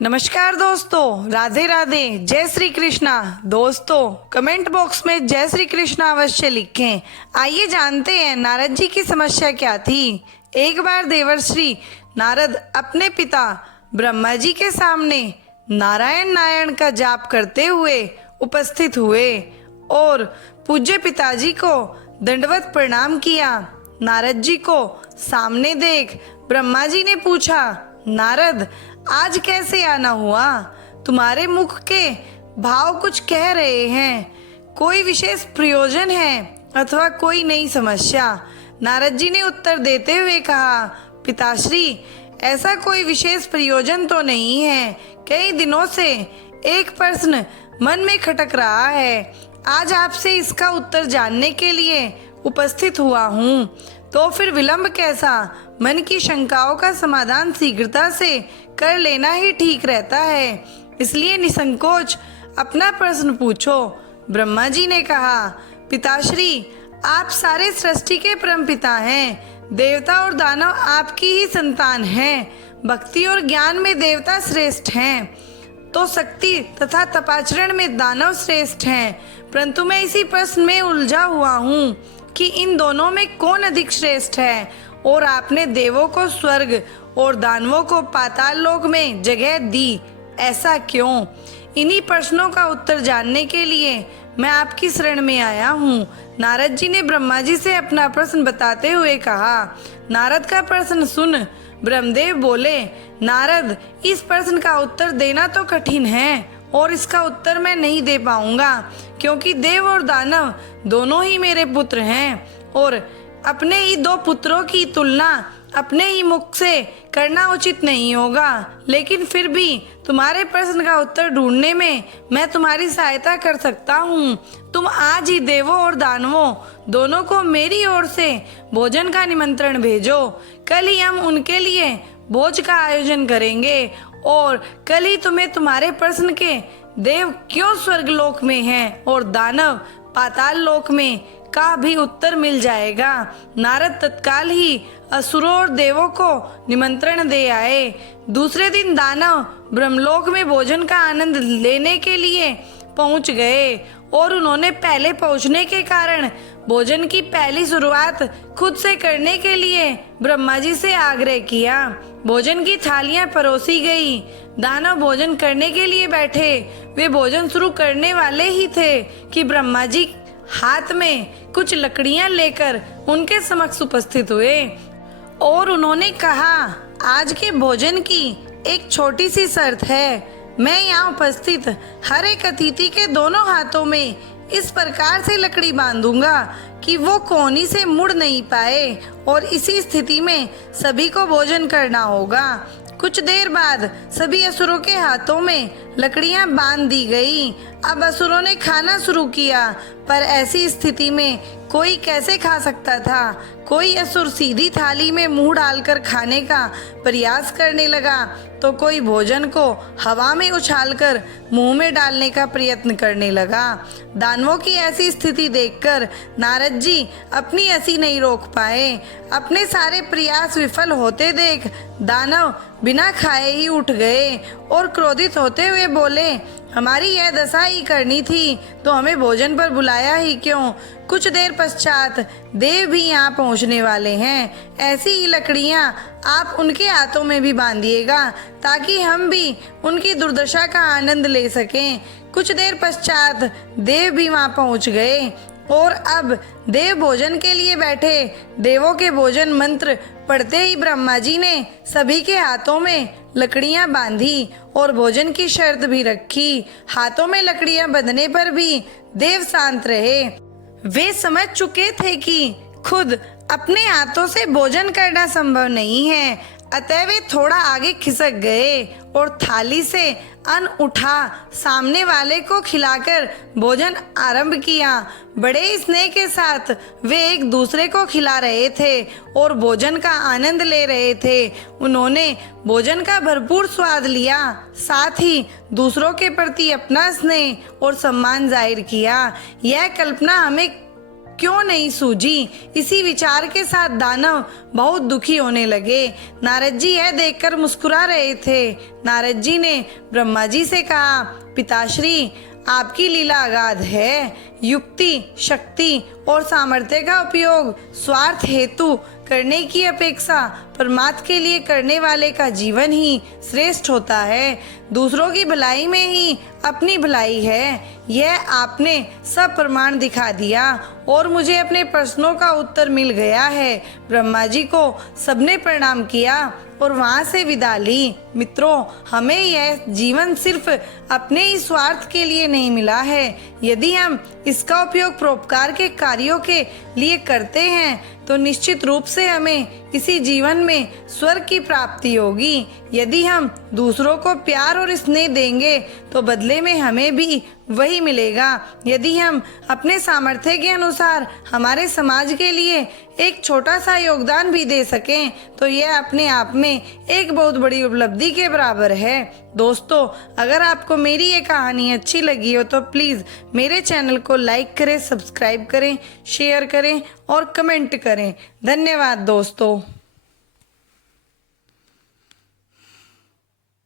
नमस्कार दोस्तों, राधे राधे, जय श्री कृष्णा। दोस्तों कमेंट बॉक्स में जय श्री कृष्णा अवश्य लिखें। आइए जानते हैं नारद जी की समस्या क्या थी। एक बार देवर्षि नारद अपने पिता ब्रह्मा जी के सामने नारायण नारायण का जाप करते हुए उपस्थित हुए और पूज्य पिताजी को दंडवत प्रणाम किया। नारद जी को सामने देख ब्रह्मा जी ने पूछा, नारद आज कैसे आना हुआ? तुम्हारे मुख के भाव कुछ कह रहे हैं, कोई विशेष प्रयोजन है अथवा कोई नई समस्या? नारद जी ने उत्तर देते हुए कहा, पिताश्री ऐसा कोई विशेष प्रयोजन तो नहीं है। कई दिनों से एक प्रश्न मन में खटक रहा है, आज आपसे इसका उत्तर जानने के लिए उपस्थित हुआ हूँ। तो फिर विलंब कैसा? मन की शंकाओं का समाधान शीघ्रता से कर लेना ही ठीक रहता है, इसलिए निसंकोच अपना प्रश्न पूछो। ब्रह्मा जी ने कहा, पिताश्री आप सारे सृष्टि के परम पिता हैं, देवता और दानव आपकी ही संतान हैं। भक्ति और ज्ञान में देवता श्रेष्ठ हैं तो शक्ति तथा तपाचरण में दानव श्रेष्ठ हैं, परंतु मैं इसी प्रश्न में उलझा हुआ हूँ कि इन दोनों में कौन अधिक श्रेष्ठ है। और आपने देवों को स्वर्ग और दानवों को पाताल लोक में जगह दी, ऐसा क्यों? इन्हीं प्रश्नों का उत्तर जानने के लिए मैं आपकी शरण में आया हूँ। नारद जी ने ब्रह्मा जी से अपना प्रश्न बताते हुए कहा। नारद का प्रश्न सुन ब्रह्मदेव बोले, नारद इस प्रश्न का उत्तर देना तो कठिन है और इसका उत्तर मैं नहीं दे पाऊंगा, क्योंकि देव और दानव दोनों ही मेरे पुत्र हैं और अपने ही दो पुत्रों की तुलना अपने ही मुख से करना उचित नहीं होगा। लेकिन फिर भी तुम्हारे प्रश्न का उत्तर ढूंढने में मैं तुम्हारी सहायता कर सकता हूँ। तुम आज ही देवों और दानवों दोनों को मेरी ओर से भोजन का निमंत्रण भेजो। कल ही हम उनके लिए भोज का आयोजन करेंगे और कल ही तुम्हें तुम्हारे प्रश्न के देव क्यों स्वर्गलोक में हैं और दानव पाताल लोक में का भी उत्तर मिल जाएगा। नारद तत्काल ही असुरों और देवों को निमंत्रण दे आए। दूसरे दिन दानव ब्रह्मलोक में भोजन का आनंद लेने के लिए पहुंच गए और उन्होंने पहले पहुंचने के कारण भोजन की पहली शुरुआत खुद से करने के लिए ब्रह्मा जी से आग्रह किया। भोजन की थालियां परोसी गई। दानव भोजन करने के लिए बैठे। वे भोजन शुरू करने वाले ही थे कि ब्रह्मा जी हाथ में कुछ लकड़ियां लेकर उनके समक्ष उपस्थित हुए और उन्होंने कहा, आज के भोजन की एक छोटी सी शर्त है। मैं यहाँ उपस्थित हर एक अतिथि के दोनों हाथों में इस प्रकार से लकड़ी बांधूंगा कि वो कोहनी से मुड़ नहीं पाए और इसी स्थिति में सभी को भोजन करना होगा। कुछ देर बाद सभी असुरों के हाथों में लकड़ियां बांध दी गई। अब असुरों ने खाना शुरू किया, पर ऐसी स्थिति में कोई कैसे खा सकता था? कोई असुर सीधी थाली में मुंह डालकर खाने का प्रयास करने लगा तो कोई भोजन को हवा में उछालकर मुंह में डालने का प्रयत्न करने लगा। दानवों की ऐसी स्थिति देखकर नारद जी अपनी हंसी नहीं रोक पाए। अपने सारे प्रयास विफल होते देख दानव बिना खाए ही उठ गए और क्रोधित होते हुए बोले, हमारी यह दशा ही करनी थी तो हमें भोजन पर बुलाया ही क्यों? कुछ देर पश्चात देव भी यहाँ पहुँचने वाले हैं। ऐसी ही लकड़ियाँ आप उनके हाथों में भी बांधिएगा ताकि हम भी उनकी दुर्दशा का आनंद ले सकें। कुछ देर पश्चात देव भी वहाँ पहुँच गए और अब देव भोजन के लिए बैठे। देवों के भोजन मंत्र पढ़ते ही ब्रह्मा जी ने सभी के हाथों में लकड़ियां बांधी और भोजन की शर्त भी रखी। हाथों में लकड़ियां बंधने पर भी देव शांत रहे। वे समझ चुके थे कि खुद अपने हाथों से भोजन करना संभव नहीं है, अतः वे थोड़ा आगे खिसक गए और थाली से अन्न उठा सामने वाले को खिलाकर भोजन आरंभ किया। बड़े स्नेह के साथ वे एक दूसरे को खिला रहे थे और भोजन का आनंद ले रहे थे। उन्होंने भोजन का भरपूर स्वाद लिया, साथ ही दूसरों के प्रति अपना स्नेह और सम्मान जाहिर किया। यह कल्पना हमें क्यों नहीं सूझी। इसी विचार के साथ दानव बहुत दुखी होने लगे। नारद जी यह देखकर मुस्कुरा रहे थे। नारद जी ने ब्रह्मा जी से कहा, पिताश्री आपकी लीला अगाध है। युक्ति, शक्ति और सामर्थ्य का उपयोग स्वार्थ हेतु करने की अपेक्षा परमात्मा के लिए करने वाले का जीवन ही श्रेष्ठ होता है। दूसरों की भलाई में ही अपनी भलाई है। यह आपने सब प्रमाण दिखा दिया और मुझे अपने प्रश्नों का उत्तर मिल गया है। ब्रह्मा जी को सबने प्रणाम किया और वहाँ से विदा ली। मित्रों, हमें यह जीवन सिर्फ अपने ही स्वार्थ के लिए नहीं मिला है। यदि हम इसका उपयोग परोपकार के कार्यों के लिए करते हैं तो निश्चित रूप से हमें इसी जीवन में स्वर्ग की प्राप्ति होगी। यदि हम दूसरों को प्यार और स्नेह देंगे तो बदले में हमें भी वही मिलेगा। यदि हम अपने सामर्थ्य के अनुसार हमारे समाज के लिए एक छोटा सा योगदान भी दे सकें तो यह अपने आप में एक बहुत बड़ी उपलब्धि के बराबर है। दोस्तों, अगर आपको मेरी ये कहानी अच्छी लगी हो तो प्लीज़ मेरे चैनल को लाइक करें, सब्सक्राइब करें, शेयर करें और कमेंट करें। धन्यवाद दोस्तों।